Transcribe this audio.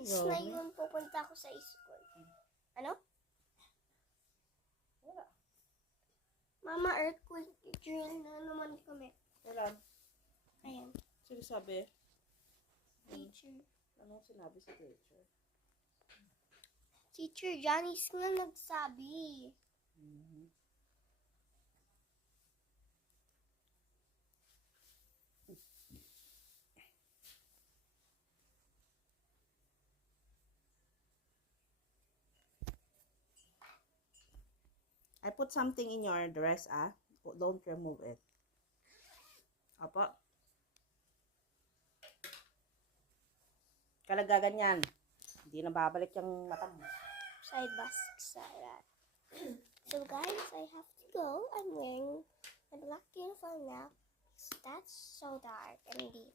grades na yun, pupunta ako sa school. Ano? Wala. Mama, earthquake drill na naman kami. Wala. Ayan, Sino sabi? teacher. Anong sinabi sa teacher? Teacher Janice nga nagsabi. I put something in your dress, ah. Don't remove it. Apa? Kalagaganyan. Hindi na babalik yung mata mo. Side basket side. So guys, I have to go. I'm wearing my black uniform now. That's so dark and deep.